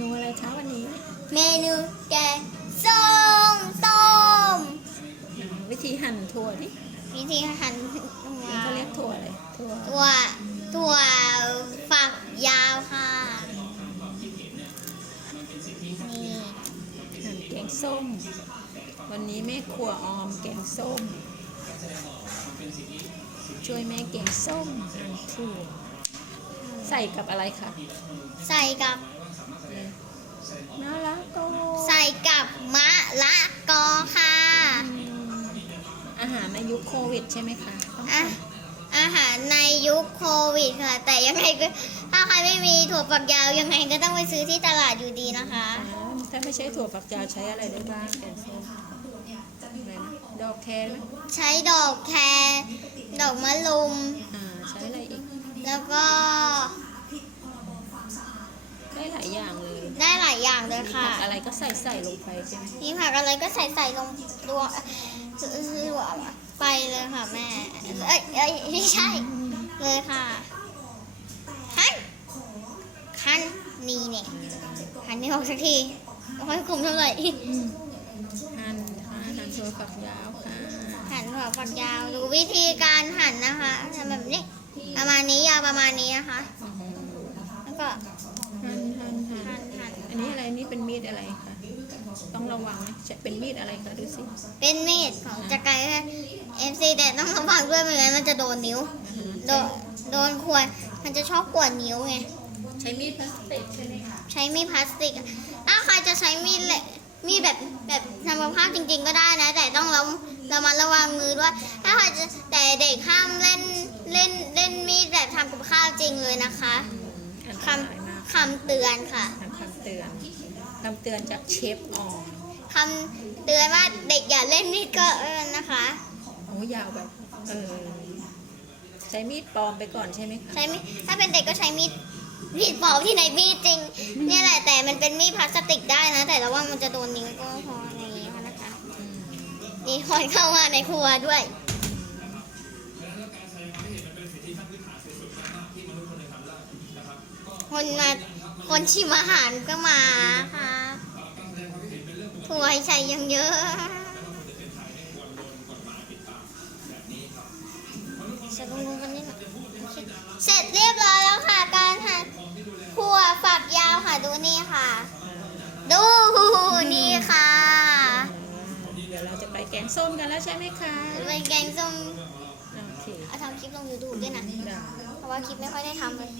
นูอะไรคะวันนี้ เมนูแกงส้มส้มวิธีหั่นถั่วดิวิธีหั่นนี่เขาเรียกถั่วอะไรถั่วตัวตัวฝักยาวค่ะนี่หั่นแกงส้ม วันนี้แม่ครัวออมแกงส้ม ช่วยแม่แกงส้มหั่นถั่วใส่กับอะไรคะใส่กับ มะละกอใส่กับมะละกอค่ะอืมอาหารในยุคโควิดใช่ไหมคะต้องอะ ใส่อาหารในยุคโควิดค่ะ แต่ยังไงก็ถ้าใครไม่มีถั่วฝักยาวยังไงก็ต้องไปซื้อที่ตลาดอยู่ดีนะคะอ่าถ้าไม่ใช่ถั่วฝักยาวใช้อะไรได้บ้างแกงส้มอะไรนะดอกแครไหมใช้ดอกแครดอกมะลุม อ่าใช้อะไรอีกแล้วก็ ได้หลายอย่างเลย ได้หลายอย่างเลยค่ะ ผักอะไรก็ใส่ใส่ลงไปใช่ไหมมีผักอะไรก็ใส่ใส่ลงรวมรวมไปเลยค่ะแม่ เอ้ยเอ้ยไม่ใช่ เลยค่ะคันคันนี่เนี่ยคันไม่ออกสักทีไม่ค่อยกลุ่มเท่าไหร่หั่นค่ะหั่นถั่วฝักยาวค่ะหั่นหัวฝักยาวดูวิธีการหั่นนะคะทำแบบนี้ ประมาณนี้ยาวประมาณนี้นะคะอื้อหือแล้วก็หั่นหั่นหั่นหั่นหั่น อันนี้อะไรนี่เป็นมีดอะไรคะต้องระวังนะใช่เป็นมีดอะไรคะดูสิเป็นมีดของจักรยานเอ็มซีแต่ต้องระวังด้วยไม่งั้นมันจะโดนนิ้ว โดนโดนขวดมันจะชอบขวดนิ้วไงใช้มีดพลาสติกใช่ไหมคะใช้มีดพลาสติกอะถ้าใครจะใช้มีดเหล็กมีดแบบแบบทำกับข้าวจริง ๆ ก็ได้นะ แต่ต้องระระมัดระวังมือด้วยถ้าใครจะแต่เด็กห้ามเล่นเล่นเล่นมีดแบบทำกับข้าวจริงเลยนะคะอืมอันตครายมากำคำเตือนค่ะทำคำ เตือนคำเตือนจากเชฟออมคำเตือนว่าเด็กอย่าเล่นมีดก็เออนะคะโอ้ยาวแบบเออใช้มีดปลอมไปก่อนใช่ไหมคะใช้มีดถ้าเป็นเด็กก็ใช้มีดมีดปอกที่ไหนมีดจริงเนี่ยแหละแต่มันเป็นมีดพลาสติกได้นะ แต่ระวังมันจะโดนนิ้วก็พออะไรอย่างเงี้ยนะคะอืมมีคนเข้ามาในครัวด้วยคนมา คนชิมอาหารก็มาค่ะถ้วยใส่ยังเยอะเสร็จลงกันนี่หน่อยเสร็จเรียบร้อยแล้วค่ะ การหั่นขั่วฝักยาวค่ะดูนี่ค่ะ ดูนี่ค่ะ เดี๋ยวเราจะไปแกงส้มกันแล้วใช่ไหมคะเป็นแกงส้มโอเคเอาทำคลิปลงยูทูบด้วยนะได้เพราะว่าคลิปไม่ค่อยได้ทำเลย